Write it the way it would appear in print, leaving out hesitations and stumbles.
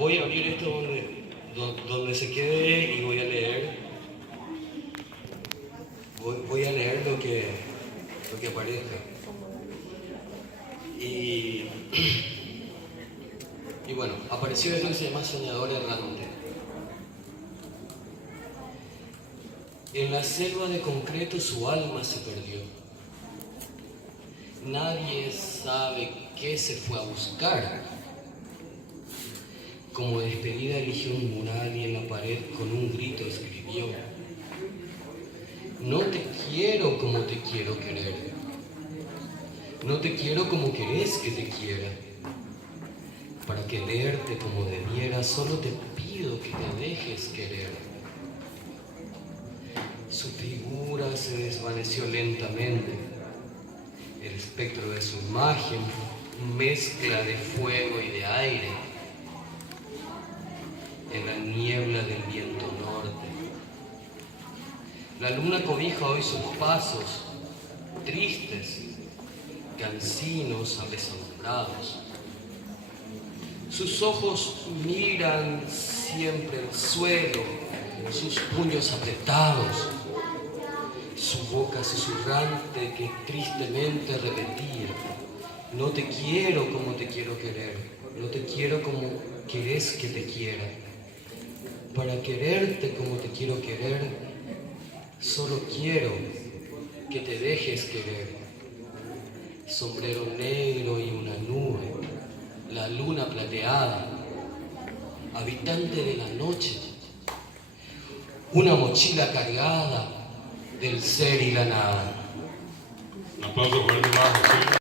Voy a abrir esto donde se quede y voy a leer. Voy a leer lo que aparezca. Y bueno, apareció esto que se llama Soñador Errante. En la selva de concreto su alma se perdió. Nadie sabe qué se fue a buscar. Como despedida eligió un mural y en la pared con un grito escribió: no te quiero como te quiero querer. No te quiero como querés que te quiera. Para quererte como debiera, solo te pido que te dejes querer. Su figura se desvaneció lentamente. El espectro de su imagen, mezcla de fuego y de aire, en la niebla del viento norte. La luna cobija hoy sus pasos, tristes, cansinos, apesadumbrados. Sus ojos miran siempre el suelo, sus puños apretados, su boca susurrante que tristemente repetía: no te quiero como te quiero querer, no te quiero como querés que te quiera. Para quererte como te quiero querer, solo quiero que te dejes querer. Sombrero negro y una nube, la luna plateada, habitante de la noche, una mochila cargada del ser y la nada. Un aplauso fuerte más, José.